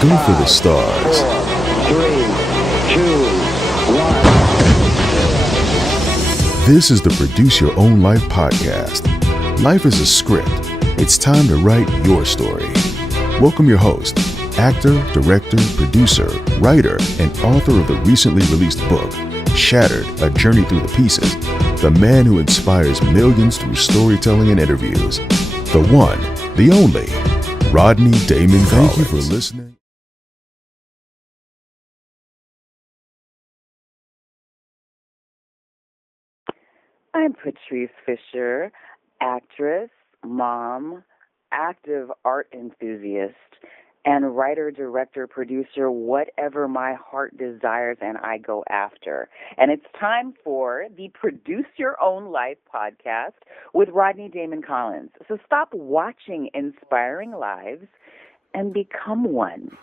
Go for the stars. 3, 2, 1. This is the Produce Your Own Life podcast. Life is a script. It's time to write your story. Welcome your host, actor, director, producer, writer, and author of the recently released book, Shattered, A Journey Through the Pieces, the man who inspires millions through storytelling and interviews, the one, the only, Rodney Damon Collins. Thank you for listening. I'm Patrice Fisher, actress, mom, active art enthusiast, and writer, director, producer, whatever my heart desires and I go after. And it's time for the Produce Your Own Life podcast with Rodney Damon Collins. So stop watching inspiring lives and become one.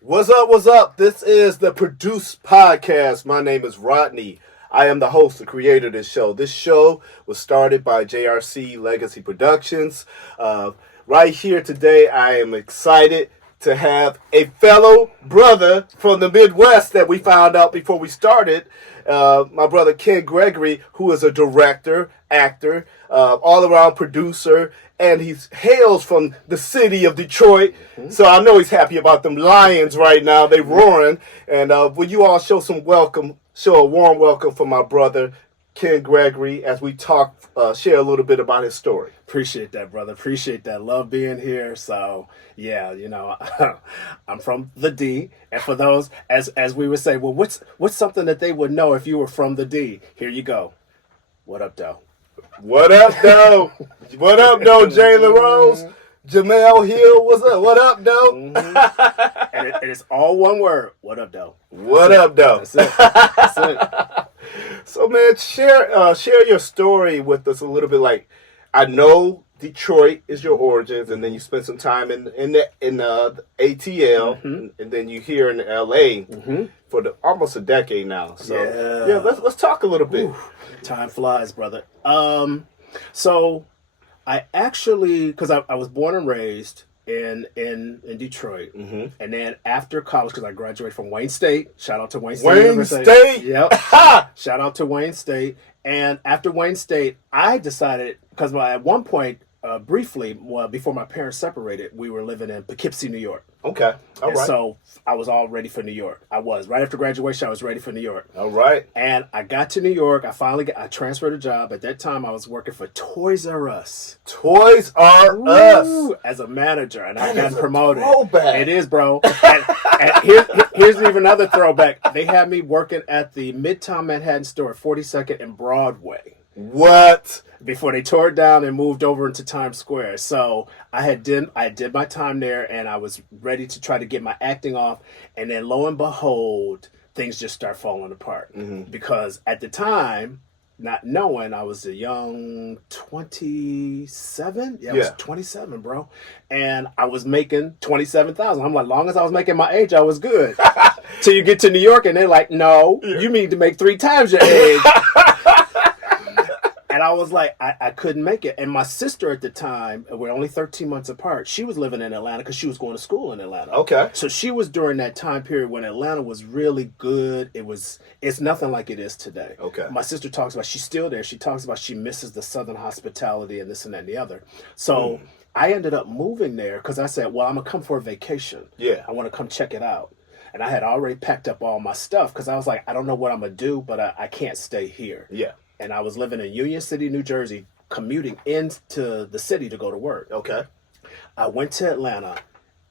What's up? What's up? This is the Produce Podcast. My name is Rodney. I am the host, the creator of this show. This show was started by JRC Legacy Productions. Right here today, I am excited to have a fellow brother from the Midwest that we found out before we started. My brother Ken Gregory, who is a director, actor, all-around producer, and he hails from the city of Detroit. Mm-hmm. So I know he's happy about them Lions right now. They roaring. And will you all show a warm welcome for my brother Ken Gregory as we talk, share a little bit about his story. Appreciate that, brother. Appreciate that. Love being here. So, yeah, I'm from the D. And for those, as we would say, well, what's something that they would know if you were from the D? Here you go. What up, though? What up, though? What up, though, Jayla Rose? Jamel Hill, what's up? What up, though? Mm-hmm. And it's all one word. What up, though? What up, though? That's it. That's it. So, man, share your story with us a little bit. Like, I know Detroit is your origins, and then you spent some time in the ATL, mm-hmm. and then you here in LA mm-hmm. for almost a decade now. So, yeah, let's talk a little bit. Ooh, time flies, brother. So I actually, because I was born and raised in Detroit, mm-hmm. and then after college, because I graduated from Wayne State. Shout out to Wayne State. Wayne State. Yep. Shout out to Wayne State. And after Wayne State, I decided, because at one point, briefly, before my parents separated, we were living in Poughkeepsie, New York. Okay. All right. So I was all ready for New York. Right after graduation, I was ready for New York. All right. And I got to New York. I transferred a job. At that time, I was working for Toys R Us. Toys R Us. As a manager, and I got promoted. Throwback. It is, bro. and here's even another throwback. They had me working at the Midtown Manhattan store, 42nd and Broadway. What? Before they tore it down and moved over into Times Square. So I did my time there, and I was ready to try to get my acting off. And then lo and behold, things just start falling apart. Mm-hmm. Because at the time, not knowing, I was a young 27. Yeah, I was 27, bro. And I was making $27,000. I'm like, long as I was making my age, I was good. Till you get to New York, and they're like, no, you need to make 3 times your age. And I was like, I couldn't make it. And my sister at the time, we're only 13 months apart, she was living in Atlanta because she was going to school in Atlanta. Okay. So she was during that time period when Atlanta was really good. It's nothing like it is today. Okay. My sister talks about, she's still there. She talks about she misses the Southern hospitality and this and that and the other. So I ended up moving there because I said, well, I'm going to come for a vacation. Yeah. I want to come check it out. And I had already packed up all my stuff because I was like, I don't know what I'm going to do, but I can't stay here. Yeah. And I was living in Union City, New Jersey, commuting into the city to go to work. Okay. I went to Atlanta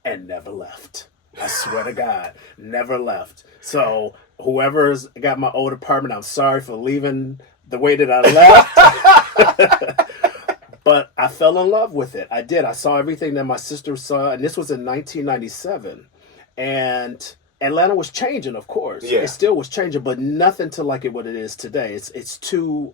and never left. I swear to God, never left. So whoever's got my old apartment, I'm sorry for leaving the way that I left. But I fell in love with it. I did. I saw everything that my sister saw. And this was in 1997. And Atlanta was changing, of course. Yeah. It still was changing, but nothing to like it what it is today. It's too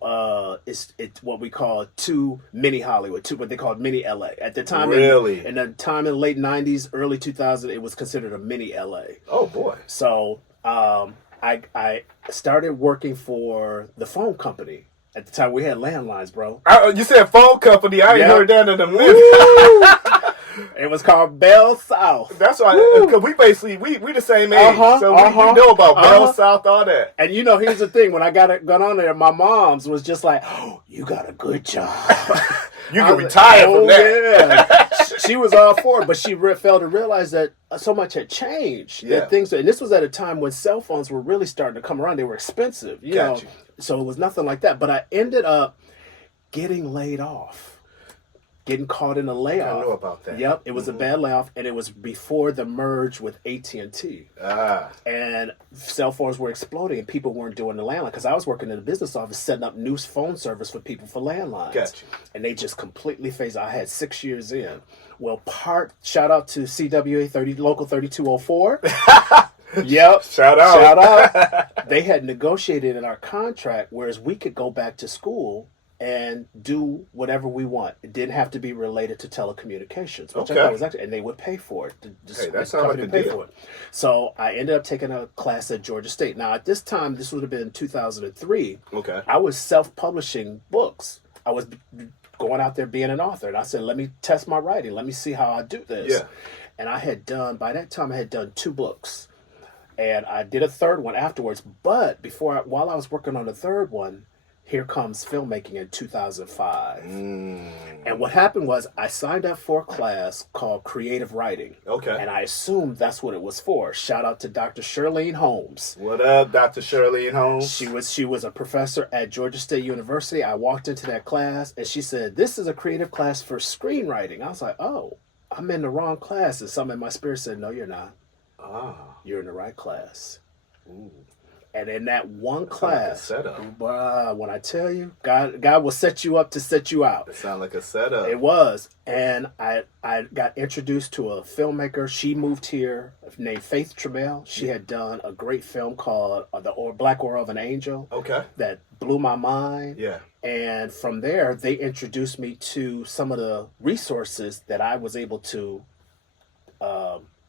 it's what we call too mini Hollywood, what they called mini LA. At the time, really, in the time in the late 90s, early 2000s, it was considered a mini LA. Oh boy. So I started working for the phone company. At the time, we had landlines, bro. You said phone company. I ain't heard that in a minute. It was called Bell South. That's why, because we basically, we the same age, so we know about Bell South, all that. And here's the thing, when I got on there, my mom's was just like, oh, you got a good job. You can retire from that. Yeah. She was all for it, but she failed to realize that so much had changed. Yeah. That and this was at a time when cell phones were really starting to come around. They were expensive, you know. So it was nothing like that. But I ended up getting laid off. Getting caught in a layoff. I know about that. Yep, it was a bad layoff, and it was before the merge with AT&T. And cell phones were exploding, and people weren't doing the landline. Because I was working in the business office setting up new phone service for people for landlines. Gotcha. And they just completely phased out. I had 6 years in. Well, shout out to CWA Local 3204. Yep. Shout out. They had negotiated in our contract, whereas we could go back to school and do whatever we want. It didn't have to be related to telecommunications, which I thought was actually, and they would pay for it. That sounds like a deal. So I ended up taking a class at Georgia State. Now at this time, this would have been 2003. Okay. I was self-publishing books. I was going out there being an author, and I said, let me test my writing. Let me see how I do this. Yeah. And by that time, I had done 2 books. And I did a third one afterwards. But while I was working on the third one, here comes filmmaking in 2005. And what happened was I signed up for a class called Creative Writing. Okay. And I assumed that's what it was for. Shout out to Dr. Shirlene Holmes. What up, Dr. Shirlene Holmes? She was a professor at Georgia State University. I walked into that class and she said, this is a creative class for screenwriting. I was like, oh, I'm in the wrong class. And something in my spirit said, no, you're not. You're in the right class. Ooh. And in that one class, when I tell you, God will set you up to set you out. It sounds like a setup. It was. And I got introduced to a filmmaker. She moved here named Faith Trammell. She had done a great film called The Black Aura of an Angel. Okay. That blew my mind. Yeah. And from there, they introduced me to some of the resources that I was able to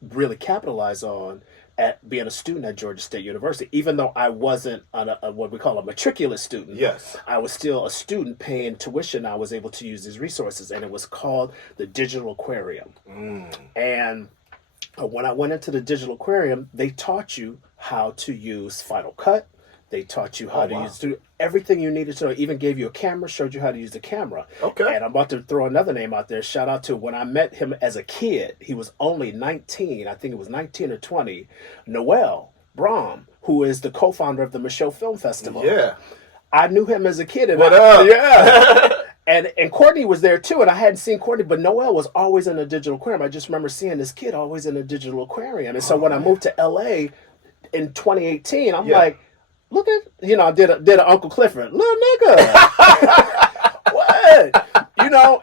really capitalize on at being a student at Georgia State University. Even though I wasn't what we call a matriculate student, yes, I was still a student paying tuition. I was able to use these resources, and it was called the Digital Aquarium. And when I went into the Digital Aquarium, they taught you how to use Final Cut. They taught you how to use everything you needed to know. Even gave you a camera, showed you how to use the camera. Okay. And I'm about to throw another name out there. Shout out to when I met him as a kid. He was only 19. I think it was 19 or 20. Noel Brom, who is the co-founder of the Michaud Film Festival. Yeah. I knew him as a kid. And what up? Yeah. And Courtney was there too, and I hadn't seen Courtney, but Noel was always in a Digital Aquarium. I just remember seeing this kid always in a Digital Aquarium. And so when I moved to LA in 2018, I'm like, look at, I did a Uncle Clifford, little nigga. What?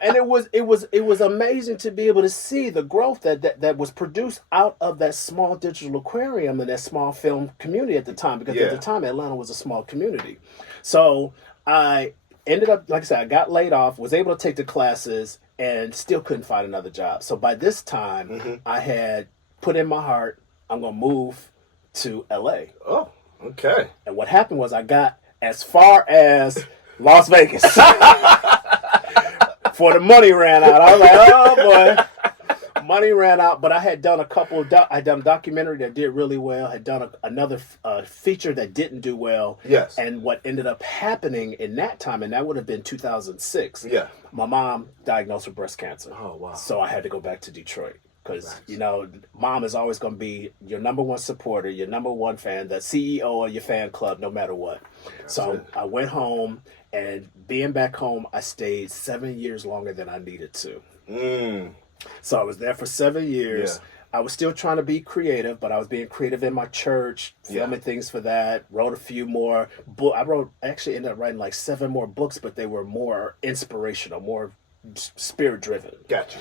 And it was amazing to be able to see the growth that was produced out of that small Digital Aquarium and that small film community at the time, because at the time Atlanta was a small community. So I ended up, like I said, I got laid off, was able to take the classes, and still couldn't find another job. So by this time, I had put in my heart, I'm gonna move to LA. Oh. Okay. And what happened was I got as far as Las Vegas. Before the money ran out. I was like, oh boy. Money ran out, but I had done I done a documentary that did really well. Had done another feature that didn't do well. Yes. And what ended up happening in that time, and that would have been 2006. Yeah. My mom diagnosed with breast cancer. Oh, wow. So I had to go back to Detroit. Because, mom is always going to be your number one supporter, your number one fan, the CEO of your fan club, no matter what. So I went home, and being back home, I stayed 7 years longer than I needed to. So I was there for 7 years. Yeah. I was still trying to be creative, but I was being creative in my church, filming things for that, wrote a few more books. I actually ended up writing like 7 more books, but they were more inspirational, more spirit driven. Gotcha.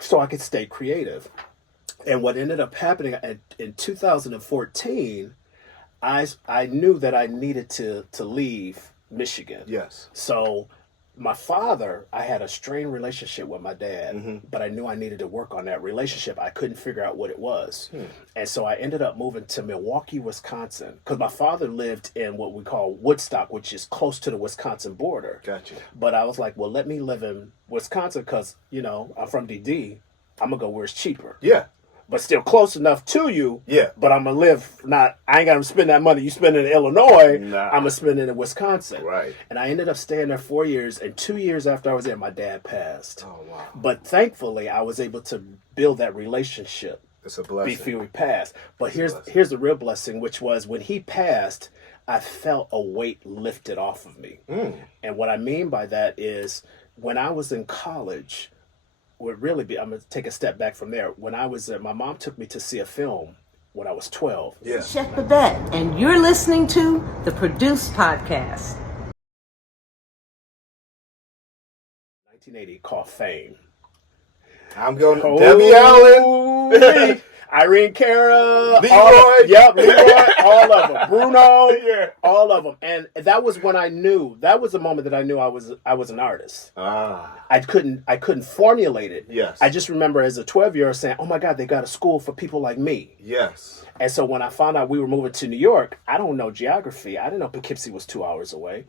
So I could stay creative. And what ended up happening in 2014, I knew that I needed to leave Michigan. Yes. So my father, I had a strained relationship with my dad, but I knew I needed to work on that relationship. I couldn't figure out what it was. And so I ended up moving to Milwaukee, Wisconsin, because my father lived in what we call Woodstock, which is close to the Wisconsin border. Gotcha. But I was like, well, let me live in Wisconsin because, I'm from DD. I'm gonna go where it's cheaper. Yeah. But still close enough to you. Yeah. But I'm gonna live I ain't gotta spend that money you spend it in Illinois. Nah. I'm gonna spend it in Wisconsin. Right. And I ended up staying there 4 years, and 2 years after I was there, my dad passed. Oh wow. But thankfully I was able to build that relationship It's a blessing. before he passed. But blessing. here's the real blessing, which was when he passed, I felt a weight lifted off of me. And what I mean by that is when I was in college, I'm going to take a step back from there. When I was my mom took me to see a film when I was 12. Yeah. Check the bet, and you're listening to the Produce Podcast. 1980 called Fame. I'm going to Debbie Allen. Irene Cara, Leroy. Leroy, all of them. Bruno, Yeah. all of them. And that was when I knew. That was the moment that I knew I was an artist. I couldn't formulate it. Yes. I just remember as a 12-year-old saying, "Oh my God, they got a school for people like me." Yes. And so when I found out we were moving to New York, I don't know geography. I didn't know Poughkeepsie was 2 hours away.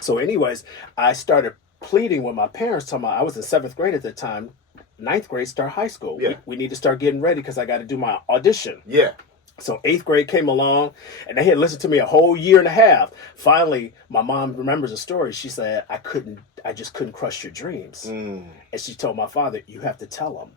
So, anyways, I started pleading with my parents. Talking about I was in 7th grade at the time. 9th grade, start high school. Yeah. We need to start getting ready because I got to do my audition. Yeah. So 8th grade came along, and they had listened to me a whole year and a half. Finally, my mom remembers a story. She said, I just couldn't crush your dreams. And she told my father, you have to tell them.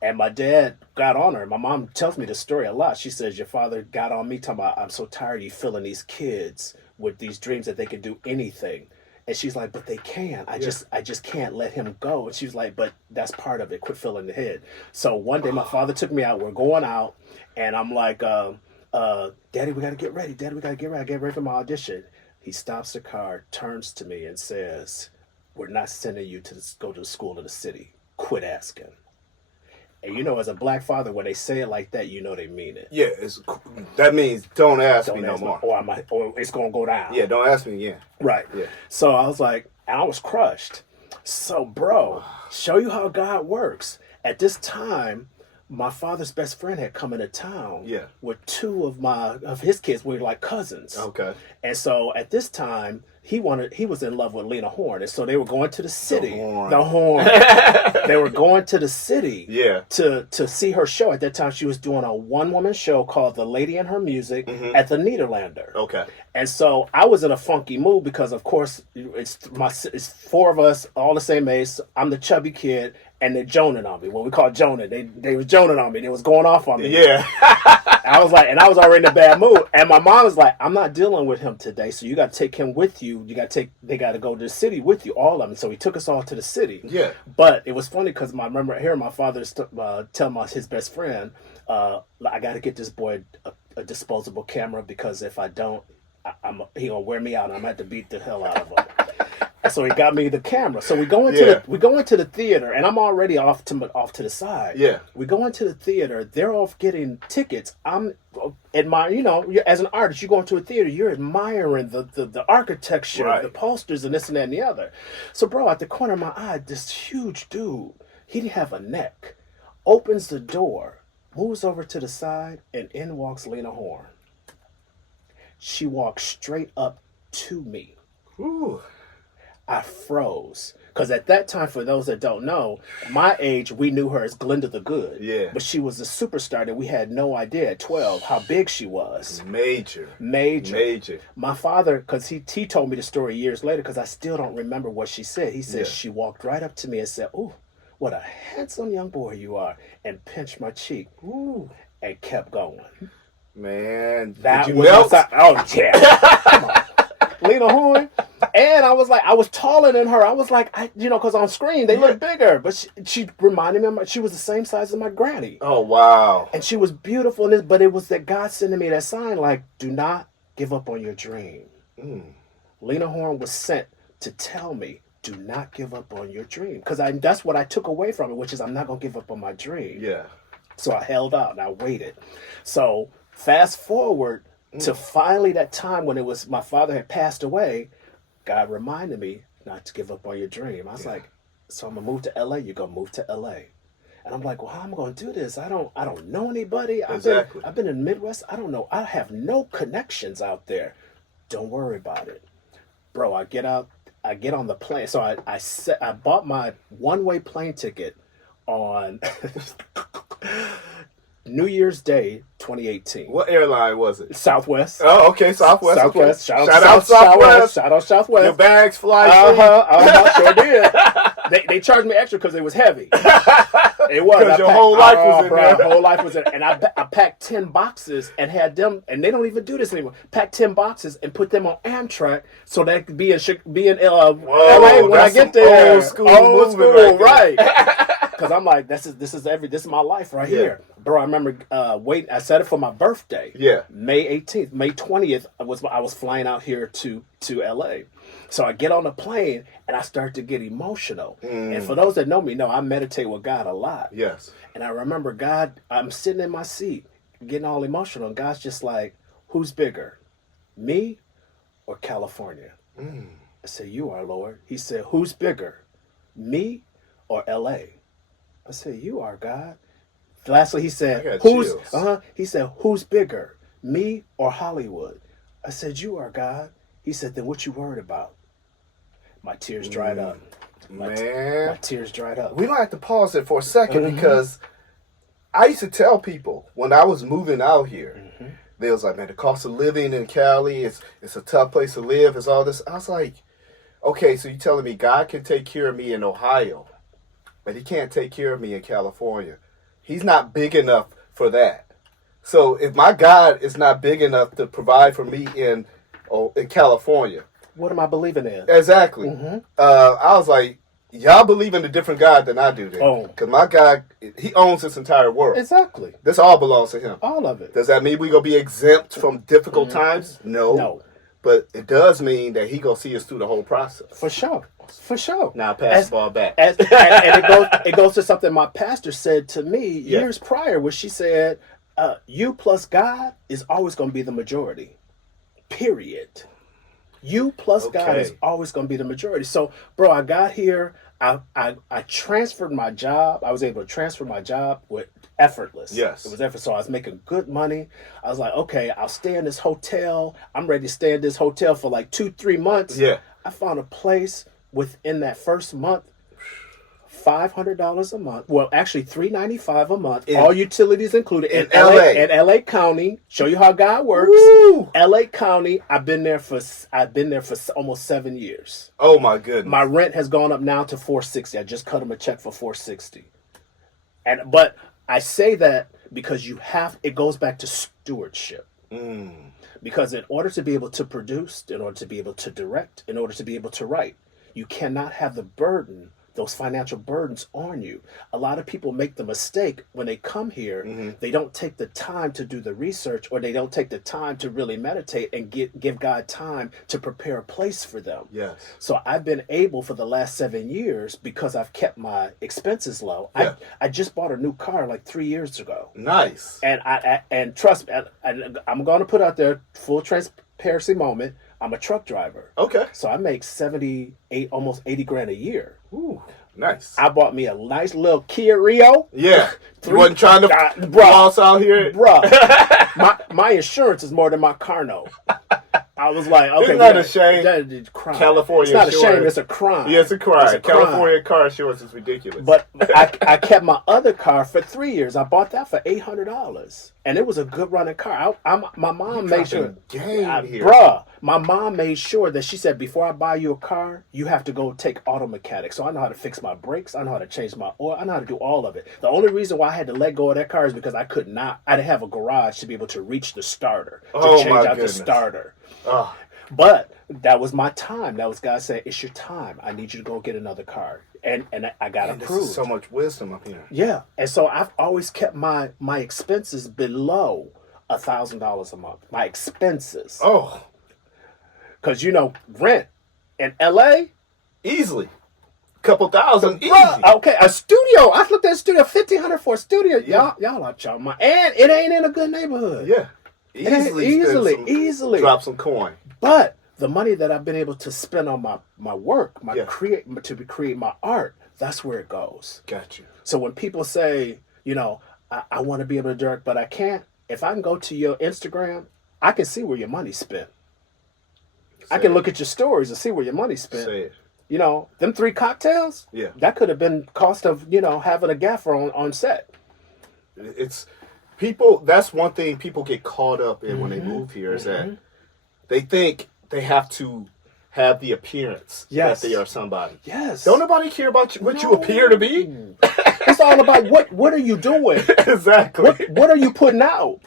And my dad got on her. My mom tells me this story a lot. She says, your father got on me talking about, I'm so tired of you filling these kids with these dreams that they can do anything. And she's like, but they can. I just can't let him go. And she was like, but that's part of it. Quit filling the head. So one day my father took me out. We're going out. And I'm like, Daddy, we got to get ready. Daddy, we got to get ready. I get ready for my audition. He stops the car, turns to me and says, we're not sending you to go to the school in the city. Quit asking. And you know, as a black father, when they say it like that, you know they mean it. Yeah, that means don't ask me no ask more. or it's going to go down. Yeah, don't ask me again. Right. Yeah. So I was like, and I was crushed. So, bro, show you how God works. At this time, my father's best friend had come into town. Yeah. With two of his kids. We were like cousins. Okay. And so at this time, he was in love with Lena Horne, and so they were going to the city. The Horn. They were going to the city. Yeah. To see her show. At that time, she was doing a one-woman show called The Lady and Her Music at the Nederlander. Okay. And so I was in a funky mood because, of course, it's 4 of us, all the same age. So I'm the chubby kid, and they're joning on me. What we call joning. They were joning on me. They was going off on me. Yeah. I was like, and I was already in a bad mood. And my mom was like, I'm not dealing with him today, so you got to take him with you. They got to go to the city with you, all of them. So he took us all to the city. Yeah. But it was funny because I remember hearing my father tell his best friend, I got to get this boy a disposable camera because if I don't, he gonna wear me out and I'm gonna have to beat the hell out of him. And so he got me the camera. So we go into the theater, and I'm already off to the side. Yeah. We go into the theater. They're off getting tickets. I'm admiring. You know, as an artist, you go into a theater, you're admiring the architecture, Right. the posters, and this and that and the other. So, bro, at the corner of my eye, this huge dude. He didn't have a neck. Opens the door, moves over to the side, and in walks Lena Horne. She walked straight up to me. Ooh. I froze. Because at that time, for those that don't know, my age, we knew her as Glinda the Good. Yeah. But she was a superstar that we had no idea at 12 how big she was. Major. My father, because he told me the story years later, because I still don't remember what she said. He said she walked right up to me and said, "Ooh, what a handsome young boy you are," and pinched my cheek. Ooh, and kept going. Man, That did you was melt? oh yeah, come on, Lena Horne. And I was like, I was taller than her. I was like, because on screen they look bigger, but she reminded me she was the same size as my granny. Oh wow! And she was beautiful. But it was that God sending me that sign, like, do not give up on your dream. Lena Horne was sent to tell me, do not give up on your dream, because that's what I took away from it, which is I'm not gonna give up on my dream. Yeah. So I held out and I waited. So fast forward to finally that time when it was my father had passed away, God reminded me not to give up on your dream. I was like, so I'm gonna move to LA. You're gonna move to LA. And I'm like, well, how am I gonna do this? I don't know anybody. Exactly. I've been in the Midwest. I don't know. I have no connections out there. Don't worry about it. Bro, I get on the plane. So I bought my one-way plane ticket on New Year's Day 2018. What airline was it? Southwest. Oh, okay, Southwest. Southwest. Okay. Shout out Southwest. Shout out Southwest. Your bags fly free. Sure did. They charged me extra because it was heavy. It was. Because your whole life was in there. My whole life was in, and I packed 10 boxes and had them, and they don't even do this anymore. Packed 10 boxes and put them on Amtrak so they could be in LA when I get there. Old school, right? Because I'm like, this is my life right here, bro. I remember waiting. I set it for my birthday. Yeah, May 18th, May 20th. I was flying out here to LA. So I get on the plane and I start to get emotional. And for those that know me, I meditate with God a lot. Yes. And I remember God, I'm sitting in my seat getting all emotional. And God's just like, who's bigger, me or California? I said, you are, Lord. He said, who's bigger, me or LA? I said, you are, God. Lastly, he said, he said, who's bigger, me or Hollywood? I said, you are, God. He said, then what you worried about? My tears dried up. My tears dried up. We might have to pause it for a second because I used to tell people when I was moving out here, they was like, man, the cost of living in Cali, it's a tough place to live, it's all this. I was like, okay, so you're telling me God can take care of me in Ohio, but he can't take care of me in California. He's not big enough for that. So if my God is not big enough to provide for me in California, what am I believing in? Exactly. I was like, y'all believe in a different God than I do then. Because my God, he owns this entire world. Exactly. This all belongs to him. All of it. Does that mean we going to be exempt from difficult times? No. But it does mean that he going to see us through the whole process. For sure. For sure. Now pass the ball back. And it goes to something my pastor said to me years prior, where she said, you plus God is always going to be the majority. Period. You plus God is always going to be the majority. So, bro, I got here. I transferred my job. I was able to transfer my job with effortless. Yes. It was effortless. So I was making good money. I was like, okay, I'll stay in this hotel. I'm ready to stay in this hotel for like 2-3 months. Yeah. I found a place within that first month, $500 a month. Well, actually $395 a month. All utilities included in LA. In LA County. Show you how God works. Woo! LA County. I've been there for almost 7 years. Oh my goodness. My rent has gone up now to $460. I just cut them a check for $460. But I say that because it goes back to stewardship. Because in order to be able to produce, in order to be able to direct, in order to be able to write, you cannot have the burden, those financial burdens on you. A lot of people make the mistake when they come here, they don't take the time to do the research, or they don't take the time to really meditate and give God time to prepare a place for them. Yes. So I've been able for the last 7 years, because I've kept my expenses low. Yeah. I just bought a new car like 3 years ago. Nice. And trust me, I'm going to put out there full transparency moment. I'm a truck driver. Okay. So I make 78, almost 80 grand a year. Ooh, nice. I bought me a nice little Kia Rio. Yeah. You wasn't trying to boss out here? Bruh. my insurance is more than my car note. I was like, okay. Isn't that a shame? That is crime. California It's not insurance. a shame, it's a crime. Yeah, it's a crime. It's a crime. California car insurance is ridiculous. But I kept my other car for 3 years. I bought that for $800. And it was a good running car. My mom made sure. Bruh, my mom made sure that she said, before I buy you a car, you have to go take auto mechanics. So I know how to fix my brakes. I know how to change my oil. I know how to do all of it. The only reason why I had to let go of that car is because I didn't have a garage to be able to reach the starter, to change out the starter. Oh. But that was my time. That was God saying, it's your time. I need you to go get another car. And I got approved. There's so much wisdom up here. Yeah. And so I've always kept my expenses below $1,000 a month. My expenses. Oh. Because, rent in LA. Easily. Couple thousand. Easy. Okay, a studio. I looked at a studio, $1,500 for a studio. Yeah. Y'all are y'all. And it ain't in a good neighborhood. Yeah. Easily. Drop some coin. But the money that I've been able to spend on my work, to create my art, that's where it goes. Got you. So when people say, I want to be able to direct, but I can't, if I can go to your Instagram, I can see where your money's spent. I can look at your stories and see where your money's spent. Say it. You know, them 3 cocktails. Yeah. That could have been cost of having a gaffer on set. It's people. That's one thing people get caught up in when they move here is that they think they have to have the appearance that they are somebody. Yes. Don't nobody care about what you appear to be. It's all about what are you doing? Exactly. What are you putting out?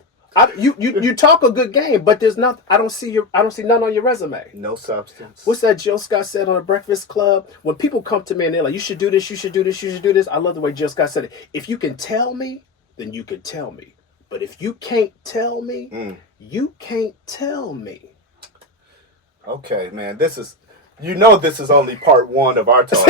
You talk a good game, but there's not. I don't see none on your resume. No substance. What's that Jill Scott said on the Breakfast Club? When people come to me and they're like, "You should do this, you should do this, you should do this." I love the way Jill Scott said it. If you can tell me, then you can tell me. But if you can't tell me, you can't tell me. Okay, man. This is only part 1 of our talk.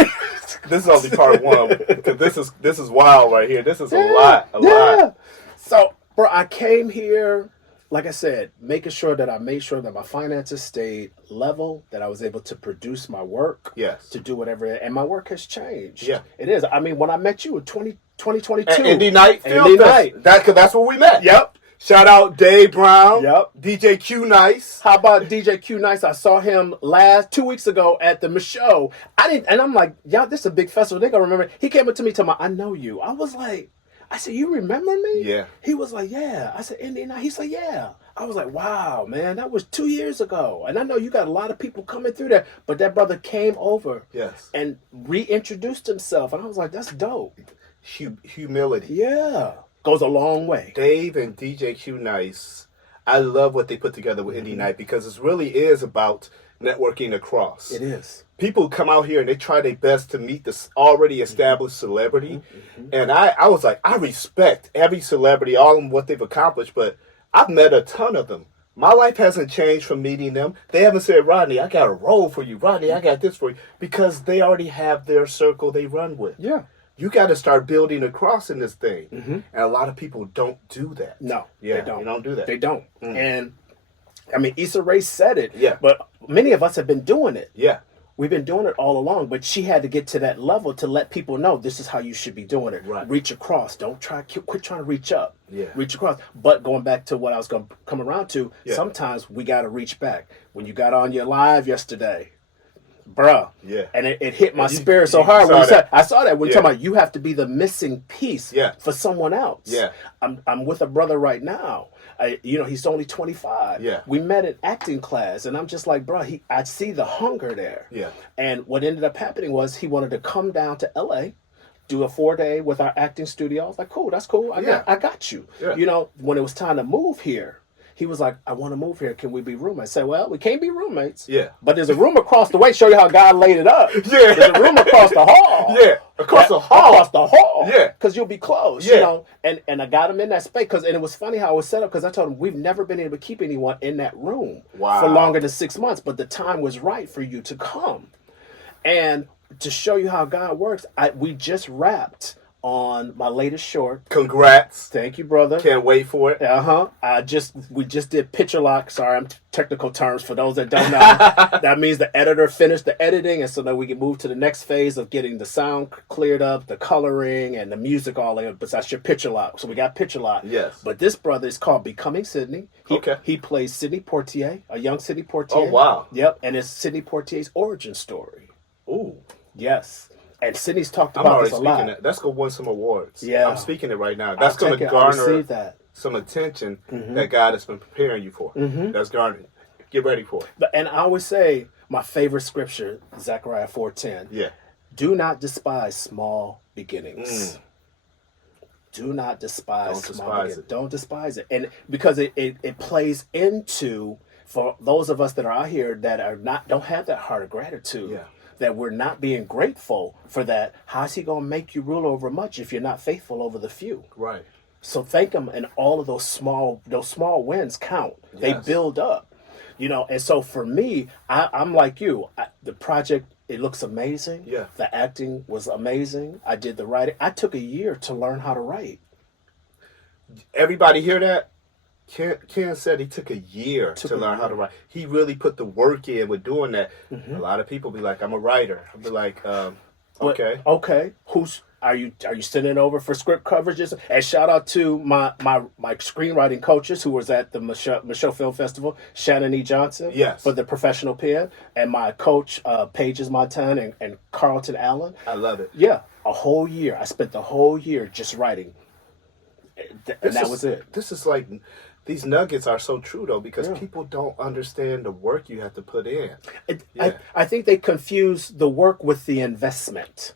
This is only part 1 because this is wild right here. This is a lot. So, bro, I came here, like I said, making sure that I made sure that my finances stayed level, that I was able to produce my work, to do whatever, and my work has changed. Yeah, it is. I mean, when I met you in 2022, at Indie Night Film Fest, that's where we met. Yep. Shout out Dave Brown. Yep. DJ Q Nice. How about DJ Q Nice? I saw him 2 weeks ago at the show. And I'm like, yeah, this is a big festival. They gonna remember. He came up to me, told me, I know you. I said, you remember me? Yeah. He was like, yeah. I said, Indiana. He said, yeah. I was like, wow, man, that was 2 years ago. And I know you got a lot of people coming through there, but that brother came over and reintroduced himself. And I was like, that's dope. Humility. Yeah. Goes a long way. Dave and DJ Q Nice, I love what they put together with Indie Night because it really is about networking across. It is. People come out here and they try their best to meet this already established celebrity. And I was like, I respect every celebrity, all of what they've accomplished, but I've met a ton of them. My life hasn't changed from meeting them. They haven't said, Rodney, I got a role for you. Rodney, I got this for you. Because they already have their circle they run with. Yeah. You got to start building across in this thing. And a lot of people don't do that. No, they don't. They don't do that. They don't. And, I mean, Issa Rae said it. Yeah. But many of us have been doing it. Yeah. We've been doing it all along, but she had to get to that level to let people know this is how you should be doing it. Right. Reach across. Don't quit trying to reach up. Yeah. Reach across. But going back to what I was going to come around to, sometimes we got to reach back. When you got on your live yesterday, bruh. Yeah. And it hit my spirit so hard. When you said, I saw that when you're talking about you have to be the missing piece for someone else. Yeah. I'm with a brother right now. He's only 25. Yeah. We met in acting class, and I'm just like, bro, I see the hunger there. Yeah. And what ended up happening was he wanted to come down to LA, do a 4-day with our acting studio. I was like, cool, that's cool. I got you. Yeah. When it was time to move here, he was like, I want to move here. Can we be roommates? I said, well, we can't be roommates. Yeah. But there's a room across the way. Show you how God laid it up. Yeah. There's a room across the hall. Yeah. Across the hall. Across the hall. Yeah. Because you'll be close. Yeah. And I got him in that space. And it was funny how it was set up because I told him we've never been able to keep anyone in that room for longer than 6 months. But the time was right for you to come. And to show you how God works, we just wrapped on my latest short. Congrats. Thank you, brother. Can't wait for it. We just did picture lock. Sorry, I'm technical terms for those that don't know. That means the editor finished the editing, and so now we can move to the next phase of getting the sound cleared up, the coloring, and the music all in. But that's your picture lock. So we got picture lock. Yes. But this brother is called Becoming Sydney. He plays Sidney Poitier, a young Sidney Poitier. Oh, wow. Yep. And it's Sidney Poitier's origin story. Ooh. Yes. And Sydney's talked about this a lot. It. That's going to win some awards. Yeah. I'm speaking it right now. That's going to garner some attention that God has been preparing you for. That's garnered. Get ready for it. And I always say, my favorite scripture, Zechariah 4:10. Yeah. Do not despise small beginnings. Do not despise small beginnings. Don't despise it. And because it plays into, for those of us that are out here that don't have that heart of gratitude, that we're not being grateful for that, how's he going to make you rule over much if you're not faithful over the few? Right. So thank him, and all of those small wins count. They build up. And so for me, I'm like you. The project, it looks amazing. Yeah. The acting was amazing. I did the writing. I took a year to learn how to write. Everybody hear that? Ken said he took a year to learn how to write. He really put the work in with doing that. A lot of people be like, I'm a writer. I'll be like, okay. Okay. Are you sending over for script coverages? And shout out to my screenwriting coaches who was at the Michelle Film Festival, Shannon E. Johnson, Yes. for the professional pen, and my coach Pages Montan and Carlton Allen. I love it. Yeah, a whole year. I spent the whole year just writing, and that was it. This is like, these nuggets are so true though, because people don't understand the work you have to put in. I think they confuse the work with the investment.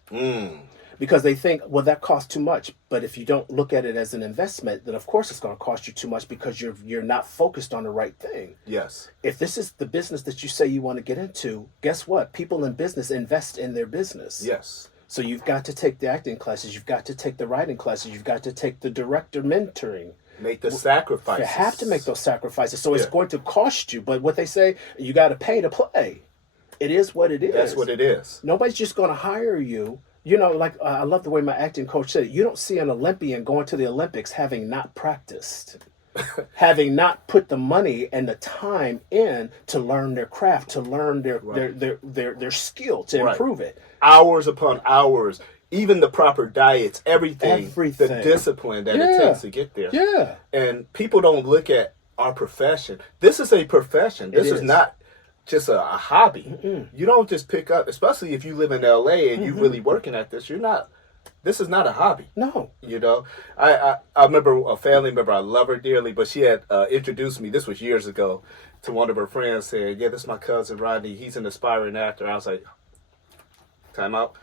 Because they think, well, that costs too much. But if you don't look at it as an investment, then of course it's going to cost you too much because you're not focused on the right thing. Yes. If this is the business that you say you want to get into, guess what? People in business invest in their business. Yes. So you've got to take the acting classes. You've got to take the writing classes. You've got to take the director mentoring. Make the sacrifices. You have to make those sacrifices. So it's going to cost you. But what they say, you got to pay to play. It is what it is. That's what it is. Nobody's just going to hire you. You know, like I love the way my acting coach said it. You don't see an Olympian going to the Olympics having not practiced, having not put the money and the time in to learn their craft, to learn their skill, to improve it. Hours upon hours, even the proper diets, everything. The discipline that it takes to get there. Yeah. And people don't look at our profession. This is a profession. This is not just a hobby. You don't just pick up, especially if you live in LA and you're really working at this. This is not a hobby. No. You know, I remember a family member, I love her dearly, but she had introduced me, this was years ago, to one of her friends, saying, yeah, this is my cousin Rodney. He's an aspiring actor. I was like, time out.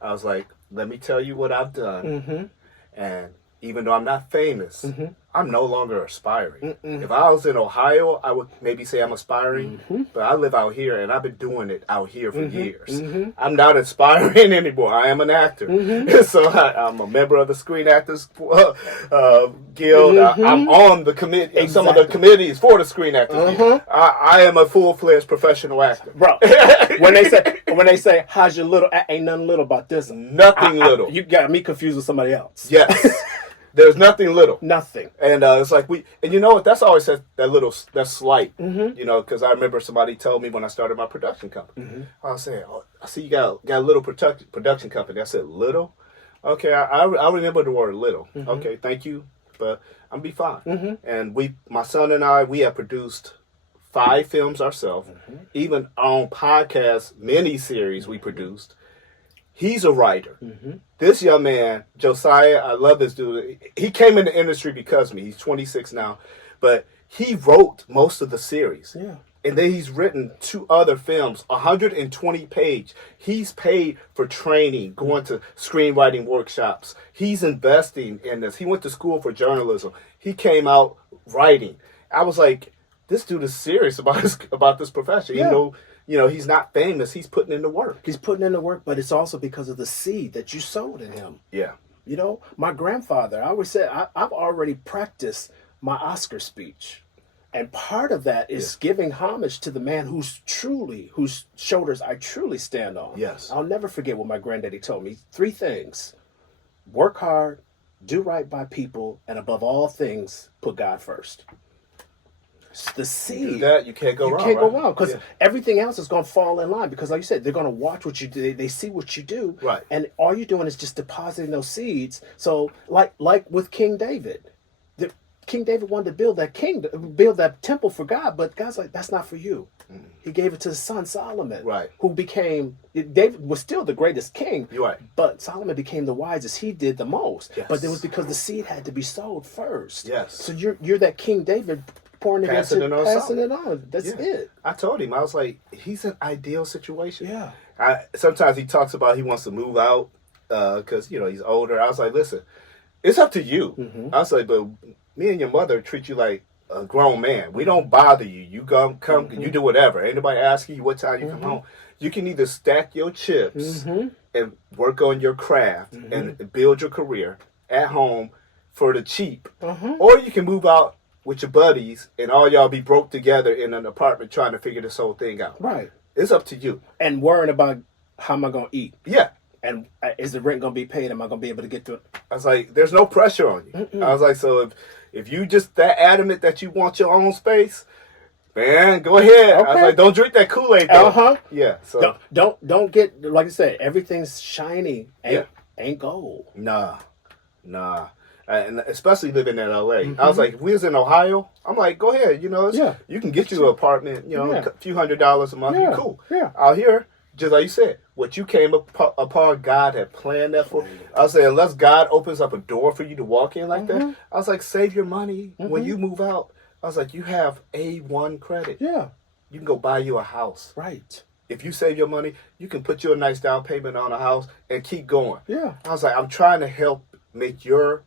I was like, let me tell you what I've done. And even though I'm not famous, I'm no longer aspiring. If I was in Ohio, I would maybe say I'm aspiring, but I live out here and I've been doing it out here for years. I'm not aspiring anymore. I am an actor. So I'm a member of the Screen Actors Guild. I'm on the committee, some of the committees for the Screen Actors Guild. I am a full-fledged professional actor. Bro, when they say, how's your little, ain't nothing little about this. Nothing little. You got me confused with somebody else. Yes. There's nothing little. Nothing. And it's like and you know what? That's always that's slight. You know, because I remember somebody told me when I started my production company. I was saying, oh, I see you got a little production company. I said, little? Okay, I remember the word little. Okay, thank you. But I'm be fine. And my son and I, we have produced 5 films ourselves. Even our own podcast mini-series we produced. He's a writer. This young man, Josiah, I love this dude. He came in the industry because of me. He's 26 now. But he wrote most of the series. Yeah. And then he's written 2 other films, 120 page. He's paid for training, going to screenwriting workshops. He's investing in this. He went to school for journalism. He came out writing. I was like, this dude is serious about this profession. Yeah. You know, he's not famous. He's putting in the work. He's putting in the work, but it's also because of the seed that you sowed in him. Yeah. You know, my grandfather, I always said, I've already practiced my Oscar speech. And part of that is giving homage to the man whose shoulders I truly stand on. Yes. I'll never forget what my granddaddy told me. 3 things. Work hard, do right by people, and above all things, put God first. The seed. You do that, you can't go wrong. You can't go wrong because everything else is going to fall in line. Because, like you said, they're going to watch what you do. They see what you do, right? And all you're doing is just depositing those seeds. So, like with King David, King David wanted to build that temple for God, but God's like, that's not for you. He gave it to his son Solomon, right? Who became David was still the greatest king, right? But Solomon became the wisest. He did the most, but it was because the seed had to be sowed first. Yes. So you're that King David. Passing it on. That's it. I told him, I was like, he's an ideal situation. Yeah. Sometimes he talks about he wants to move out because he's older. I was like, listen, it's up to you. I was like, but me and your mother treat you like a grown man. We don't bother you. You come, you do whatever. Ain't nobody asking you what time you come home. You can either stack your chips and work on your craft and build your career at home for the cheap, or you can move out with your buddies and all y'all be broke together in an apartment trying to figure this whole thing out. Right. It's up to you. And worrying about how am I going to eat? Yeah. And is the rent going to be paid? Am I going to be able to get to it? I was like, there's no pressure on you. I was like, so if you just that adamant that you want your own space, man, go ahead. Okay. I was like, don't drink that Kool-Aid though. Yeah. So don't get, like I said, everything's shiny. ain't gold. Nah. And especially living in LA. I was like, if we was in Ohio, I'm like, go ahead, you can get you an apartment, a few $100s a month, you cool. Yeah. Out here, just like you said, what you came upon, God had planned that for. I was saying, unless God opens up a door for you to walk in like that, I was like, save your money when you move out. I was like, you have A1 credit. Yeah. You can go buy you a house. Right. If you save your money, you can put you a nice down payment on a house and keep going. Yeah. I was like, I'm trying to help make your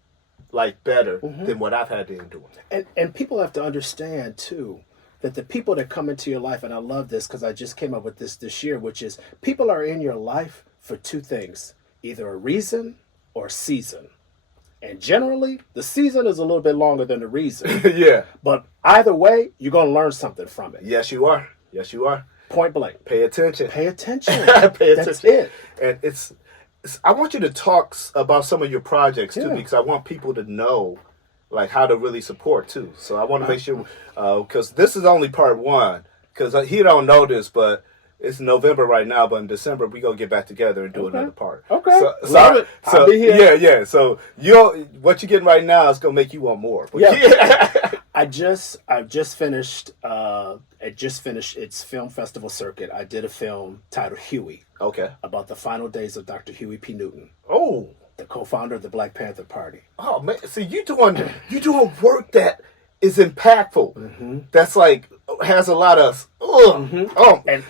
life better than what I've had to endure. And people have to understand too that the people that come into your life, and I love this because I just came up with this year, which is people are in your life for two things, either a reason or a season. And generally, the season is a little bit longer than the reason. Yeah. But either way, you're going to learn something from it. Yes, you are. Yes, you are. Point blank. Pay attention. Pay attention. Pay attention. That's it. And I want you to talk about some of your projects too, because I want people to know like how to really support too. So I want to make sure, because this is only part one, because he don't know this, but it's November right now, but in December we gonna get back together and do another part. Okay. So I'll be here. Yeah. So what you're getting right now is gonna make you want more. But I've just finished. It just finished its film festival circuit. I did a film titled Huey. Okay. About the final days of Dr. Huey P. Newton. Oh. The co-founder of the Black Panther Party. Oh man, see you doing work that is impactful. That's like has a lot of man. Okay.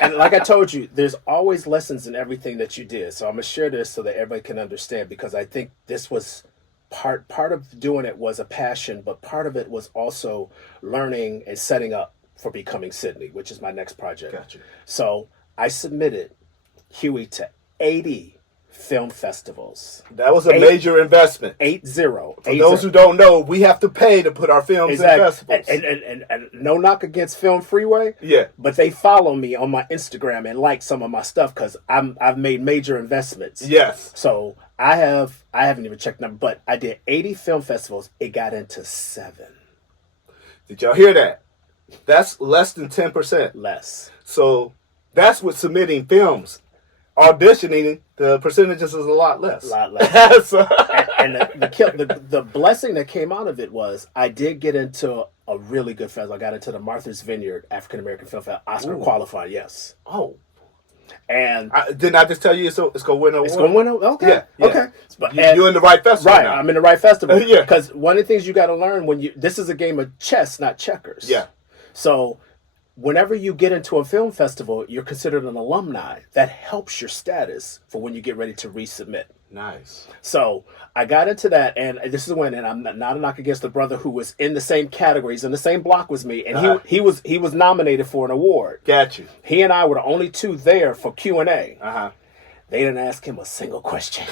And like I told you, there's always lessons in everything that you did. So I'm gonna share this so that everybody can understand, because I think this was part of doing it was a passion, but part of it was also learning and setting up for becoming Sydney, which is my next project. Gotcha. So I submitted Huey to 80 film festivals. That was a major investment. 80. For those who don't know, we have to pay to put our films in festivals. And no knock against Film Freeway. Yeah. But they follow me on my Instagram and like some of my stuff because I've made major investments. Yes. So I haven't even checked number, but I did 80 film festivals. It got into 7. Did y'all hear that? That's less than 10%. Less. So that's with submitting films. Auditioning, the percentages is a lot less. A lot less. and the the blessing that came out of it was I did get into a really good festival. I got into the Martha's Vineyard African American Film Festival, Oscar qualified. Yes. Oh. And didn't I just tell you it's going to win an award? It's going to win. Okay. Yeah. Okay. You're in the right festival. Right. Now. I'm in the right festival. Yeah. Because one of the things you got to learn this is a game of chess, not checkers. Yeah. So whenever you get into a film festival, you're considered an alumni. That helps your status for when you get ready to resubmit. Nice. So I got into that, and this is when, and I'm not a knock against the brother who was in the same categories, in the same block with me, and he was nominated for an award. Got you. He and I were the only two there for Q&A. Uh-huh. They didn't ask him a single question.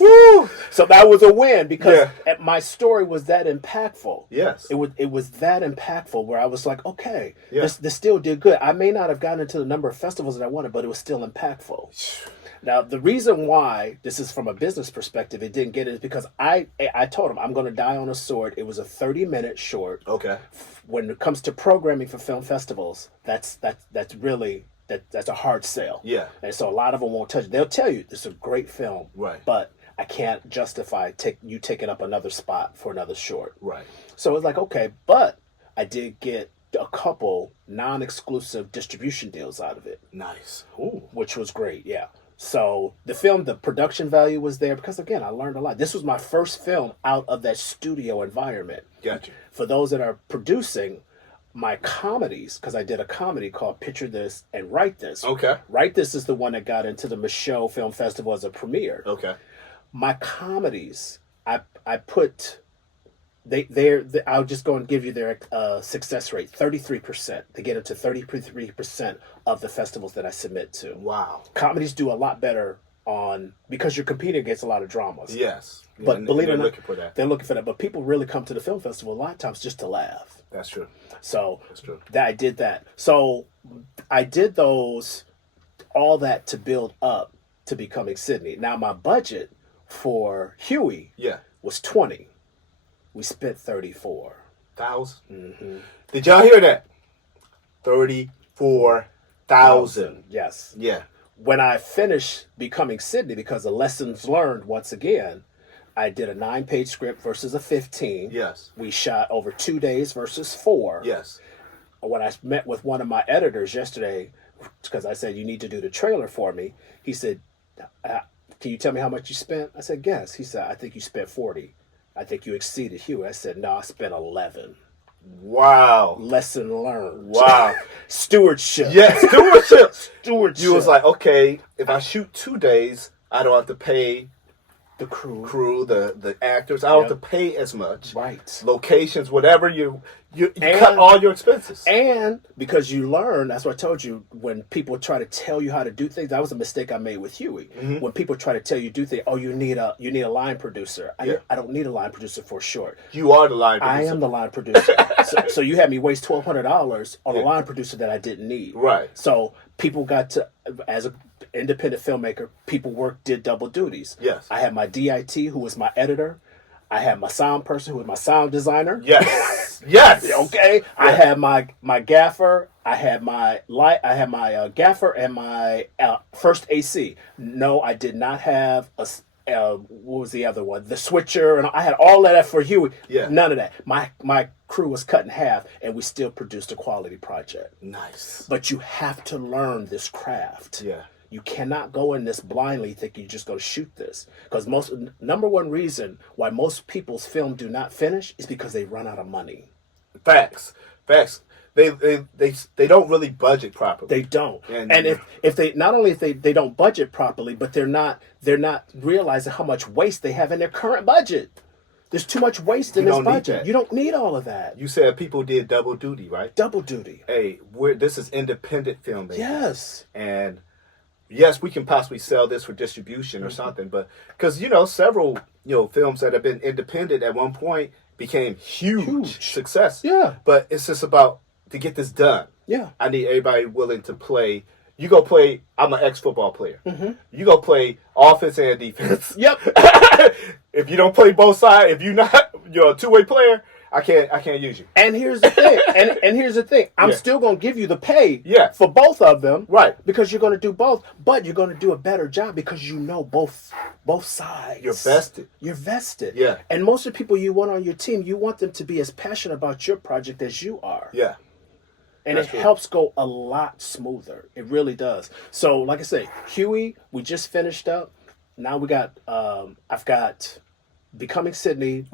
Woo! So that was a win because my story was that impactful. Yes. It was that impactful where I was like, okay, this still did good. I may not have gotten into the number of festivals that I wanted, but it was still impactful. Now, the reason why, this is from a business perspective, it didn't get it is because I told him I'm going to die on a sword. It was a 30-minute short. Okay. When it comes to programming for film festivals, that's really... That's a hard sell. Yeah. And so a lot of them won't touch it. They'll tell you this is a great film. Right. But I can't justify you taking up another spot for another short. Right. So it's like, okay, but I did get a couple non-exclusive distribution deals out of it. Nice. Ooh. Which was great, yeah. So the production value was there because, again, I learned a lot. This was my first film out of that studio environment. Gotcha. For those that are producing my comedies, because I did a comedy called Picture This and Write This. Okay. Write This is the one that got into the Michaud Film Festival as a premiere. Okay. My comedies, I put, I'll just go and give you their success rate, 33%. They get into 33% of the festivals that I submit to. Wow. Comedies do a lot better because you're competing against a lot of dramas. Yes. But believe it or not, looking for that. They're looking for that. But people really come to the film festival a lot of times just to laugh. That's true. So that's true. I did that. So I did all that to build up to becoming Sydney. Now my budget for Huey was 20. We spent 34,000. Mm-hmm. Did y'all hear that? 34,000. Yes. Yeah. when I finished Becoming Sydney, because the lessons learned, once again, I did a 9-page script versus a 15. Yes. We shot over 2 days versus 4. Yes. When I met with one of my editors yesterday, because I said, you need to do the trailer for me, he said, can you tell me how much you spent? I said, yes. He said, I think you spent 40. I think you exceeded Hugh. I said, no, I spent 11. Wow. Lesson learned. Wow. Stewardship. Yeah, stewardship. Stewardship. You was like, okay, if I shoot 2 days, I don't have to pay the crew, the actors. I don't have to pay as much. Right. Locations, whatever you cut all your expenses. And because you learn, that's what I told you, when people try to tell you how to do things, that was a mistake I made with Huey. Mm-hmm. When people try to tell you do things, oh, you need a line producer. I don't need a line producer for short. You are the line producer. I am the line producer. so you had me waste $1,200 on a line producer that I didn't need. Right. So people got to, as an independent filmmaker, people did double duties. Yes. I had my DIT, who was my editor. I had my sound person, who was my sound designer. Yes. Yes. Okay. Yeah. I had my gaffer. I had my gaffer and my first AC. No, I did not have what was the other one? The switcher, and I had all of that for Huey. Yeah. None of that. My crew was cut in half, and we still produced a quality project. Nice. But you have to learn this craft. Yeah. You cannot go in this blindly thinking you're just going to shoot this. Because number one reason why most people's film do not finish is because they run out of money. Facts. They don't really budget properly. They don't. And if they not only if they don't budget properly, but they're not realizing how much waste they have in their current budget. There's too much waste in this budget. You don't need all of that. You said people did double duty, right? Double duty. Hey, this is independent filmmaking. Yes. And yes, we can possibly sell this for distribution or something, but because several films that have been independent at one point became huge success. Yeah. But it's just about to get this done. Yeah. I need everybody willing to play. You go play. I'm an ex-football player. Mm-hmm. You go play offense and defense. Yep. If you don't play both sides, if you're a two-way player, I can't use you. And here's the thing. and here's the thing. I'm still going to give you the pay for both of them. Right. Because you're going to do both. But you're going to do a better job because you know both sides. You're vested. Yeah. And most of the people you want on your team, you want them to be as passionate about your project as you are. Yeah. And it helps go a lot smoother. It really does. So, like I say, Huey, we just finished up. Now we got, I've got Becoming Sydney,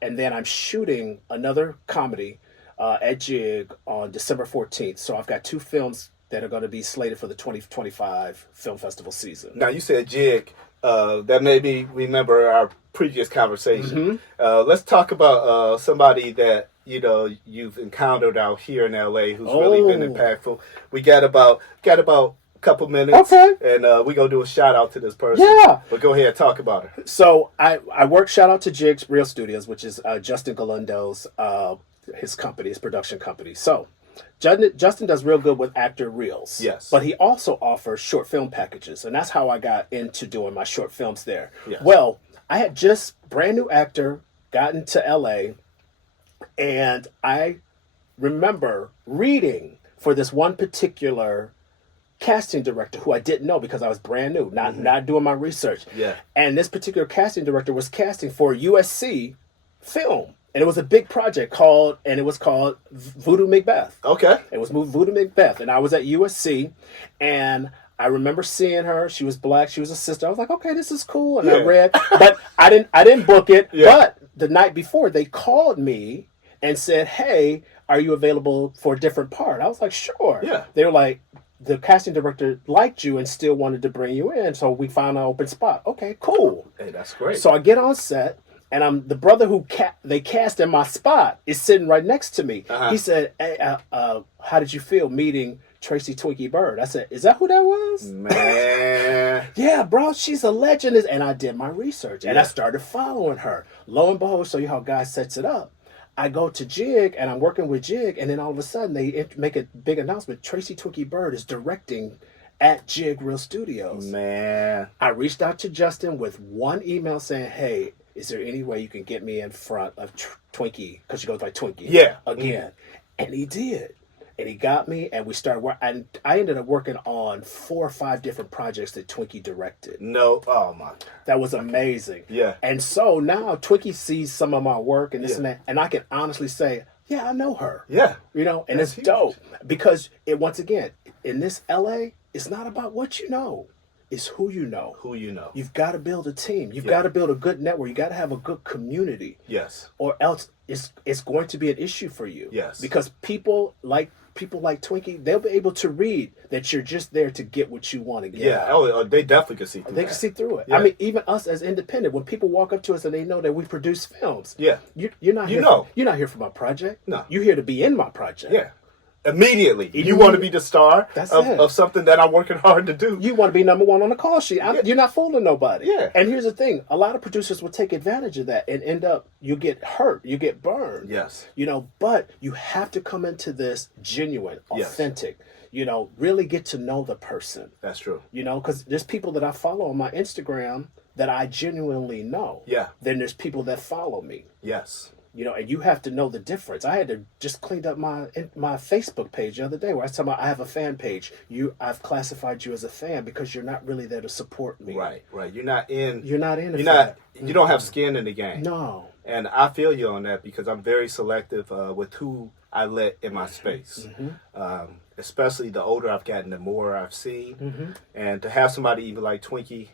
and then I'm shooting another comedy at Jig on December 14th. So I've got 2 films that are going to be slated for the 2025 film festival season. Now, you said Jig. That made me remember our previous conversation. Mm-hmm. Let's talk about somebody that you've encountered out here in LA who's really been impactful. We got about a couple minutes, okay, and we're gonna do a shout out to this person. Yeah, but go ahead, talk about her. So I work. Shout out to Jig's Real Studios, which is Justin Galindo's his production company. So Justin does real good with actor reels. Yes. But he also offers short film packages, and that's how I got into doing my short films there. Yes. Well, I had just brand new actor gotten to LA, and I remember reading for this one particular casting director who I didn't know because I was brand new, not doing my research. Yeah. And this particular casting director was casting for a USC film. And it was a big project called Voodoo Macbeth. Okay. It was Voodoo Macbeth. And I was at USC, and I remember seeing her. She was black. She was a sister. I was like, okay, this is cool. And I read, but I didn't book it. Yeah. But the night before, they called me and said, hey, are you available for a different part? I was like, sure. Yeah. They were like, the casting director liked you and still wanted to bring you in, so we found an open spot. Okay, cool. Hey, that's great. So I get on set, and I'm the brother who they cast in my spot is sitting right next to me. Uh-huh. He said, hey, how did you feel meeting Tracy Twinkie Bird? I said, is that who that was? Man. Yeah, bro, she's a legend. And I did my research, and I started following her. Lo and behold, show you how God sets it up. I go to Jig, and I'm working with Jig, and then all of a sudden they make a big announcement. Tracy Twinkie Bird is directing at Jig Real Studios. Man. I reached out to Justin with one email saying, hey, is there any way you can get me in front of Twinkie? Because she goes by Twinkie. Yeah. Again. And he did. And he got me, and we started work. And I ended up working on 4 or 5 different projects that Twinkie directed. No, oh my. That was amazing. Yeah. And so now Twinkie sees some of my work and this Yeah. and that, and I can honestly say, yeah, I know her. Yeah. You know, and That's it's huge. dope because once again, in this LA, it's not about what you know, it's who you know. Who you know. You've got to build a team. You've Yeah. got to build a good network. You got to have a good community, Yes. or else it's going to be an issue for you. Yes. Because people like Twinkie, they'll be able to read that you're just there to get what you want to get. Yeah. Oh, they definitely can see through They that. can see through it. Yeah. I mean, even us as independent, when people walk up to us and they know that we produce films, Yeah. you're not You here. know. You're not here for my project. No. You're here to be in my project. Yeah. Immediately. You want to be the star That's of, it. of something that I'm working hard to do. You want to be number one on the call sheet. You're not fooling nobody. Yeah. And here's the thing: a lot of producers will take advantage of that and end up you get hurt, you get burned. Yes. You know, but you have to come into this genuine, Yes. authentic. You know, really get to know the person. That's true. You know, because there's people that I follow on my Instagram that I genuinely know. Yeah. Then there's people that follow me. Yes. You know, and you have to know the difference. I had to just cleaned up my Facebook page the other day where I was talking about I have a fan page. I've classified you as a fan because you're not really there to support me. Right. You're not in. You're not in it. You're not. You don't have skin in the game. No. And I feel you on that because I'm very selective with who I let in my space. Especially the older I've gotten, the more I've seen. And to have somebody even like Twinkie,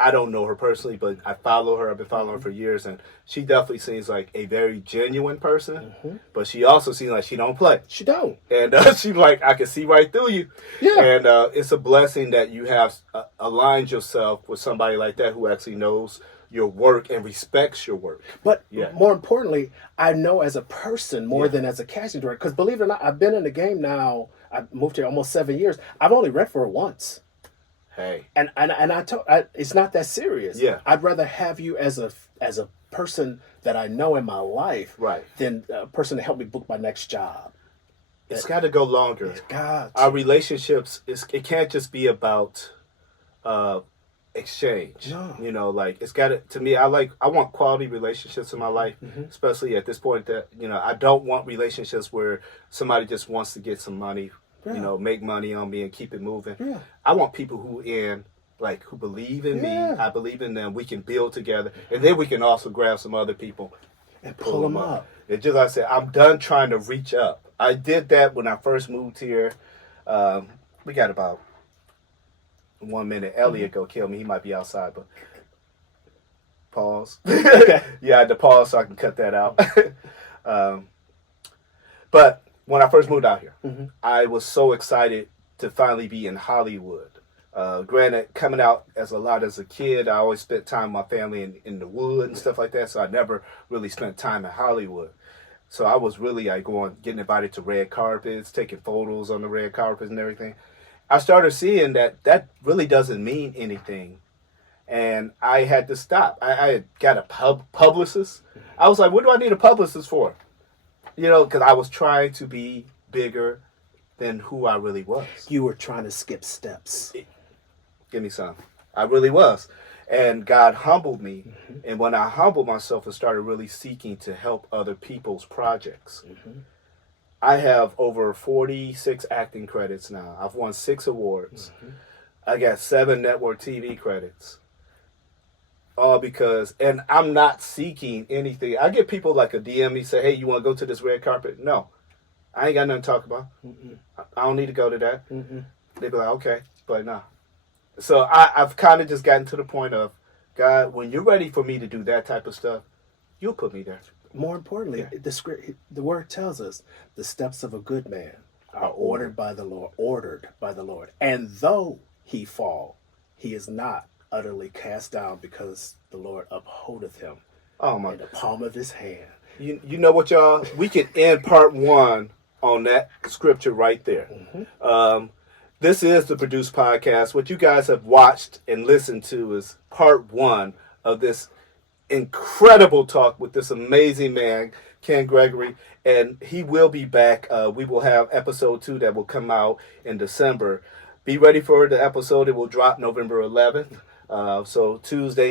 I don't know her personally, but I follow her. I've been following her for years, and she definitely seems like a very genuine person. But she also seems like she don't play. She don't. And she's like, I can see right through you. Yeah. And it's a blessing that you have aligned yourself with somebody like that who actually knows your work and respects your work. But Yeah. more importantly, I know as a person more than as a casting director. Because believe it or not, I've been in the game now. I've moved here almost 7 years. I've only read for her once. Hey. And it's not that serious. Yeah. I'd rather have you as a person that I know in my life, Right. than a person to help me book my next job. It's got to go longer. God, Our relationships, it can't just be about exchange. No. You know, like it's got to me, I want quality relationships in my life, especially at this point that, I don't want relationships where somebody just wants to get some money, make money on me and keep it moving. Yeah. I want people who believe in me. Yeah. I believe in them. We can build together. And then we can also grab some other people and pull them up. It's just like I said, I'm done trying to reach up. I did that when I first moved here. We got about 1 minute. Elliot go kill me. He might be outside, but pause. Yeah, I had to pause so I can cut that out. But when I first moved out here, I was so excited to finally be in Hollywood. Granted, coming out as a kid, I always spent time with my family in the wood and stuff like that, so I never really spent time in Hollywood. So I was really getting invited to red carpets, taking photos on the red carpets and everything. I started seeing that really doesn't mean anything. And I had to stop. I had got a publicist. I was like, what do I need a publicist for? Because I was trying to be bigger than who I really was. You were trying to skip steps. Give me some. I really was. And God humbled me. And when I humbled myself and started really seeking to help other people's projects, I have over 46 acting credits now. I've won 6 awards. I got 7 network TV credits. All because, and I'm not seeking anything. I get people like a DM me say, hey, you want to go to this red carpet? No. I ain't got nothing to talk about. I don't need to go to that. They be like, okay, but no. So I've kind of just gotten to the point of, God, when you're ready for me to do that type of stuff, you'll put me there. More importantly, the word tells us the steps of a good man are ordered by the Lord. And though he fall, he is not utterly cast down because the Lord upholdeth him in the palm of his hand. You know what, y'all? We can end part 1 on that scripture right there. This is the Produce Podcast. What you guys have watched and listened to is part 1 of this incredible talk with this amazing man, Ken Gregory, and he will be back. We will have episode 2 that will come out in December. Be ready for the episode. It will drop November 11th. So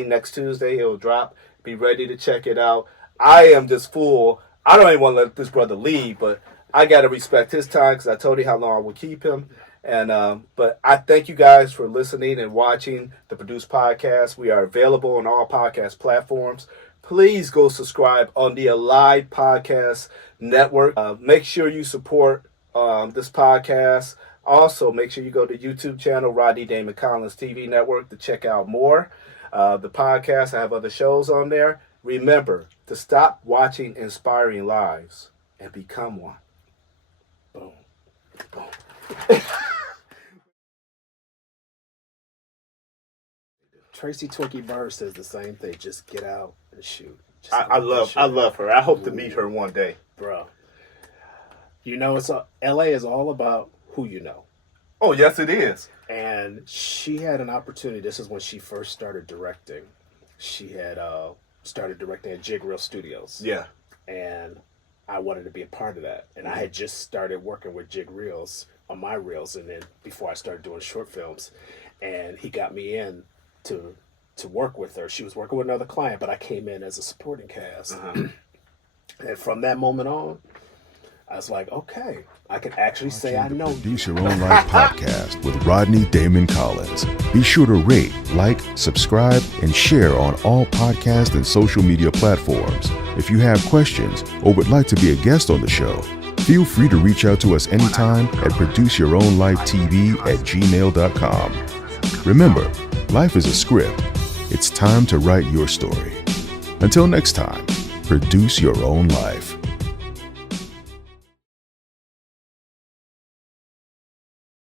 next Tuesday, it will drop. Be ready to check it out. I am just full. I don't even want to let this brother leave, but I got to respect his time because I told you how long I would keep him. And but I thank you guys for listening and watching the Produce Podcast. We are available on all podcast platforms. Please go subscribe on the Alive Podcast Network. Make sure you support this podcast. Also, make sure you go to YouTube channel, Rodney Damon Collins TV Network, to check out more. The podcast, I have other shows on there. Remember to stop watching Inspiring Lives and become one. Boom. Boom. Tracy Twinkie Bird says the same thing. Just get out and shoot. I love her. I hope to meet her one day. Bro. You know, LA is all about who you know. Oh, yes, it is. And she had an opportunity. This is when she first started directing. She had started directing at Jig Reel Studios. Yeah. And I wanted to be a part of that. And I had just started working with Jig Reels on my reels, and then before I started doing short films. And he got me in to work with her. She was working with another client, but I came in as a supporting cast. And from that moment on, I was like, okay, I can actually say I know. Produce Your Own Life podcast with Rodney Damon Collins. Be sure to rate, like, subscribe, and share on all podcast and social media platforms. If you have questions or would like to be a guest on the show, feel free to reach out to us anytime at produceyourownlifetv@gmail.com. Remember, life is a script. It's time to write your story. Until next time, produce your own life.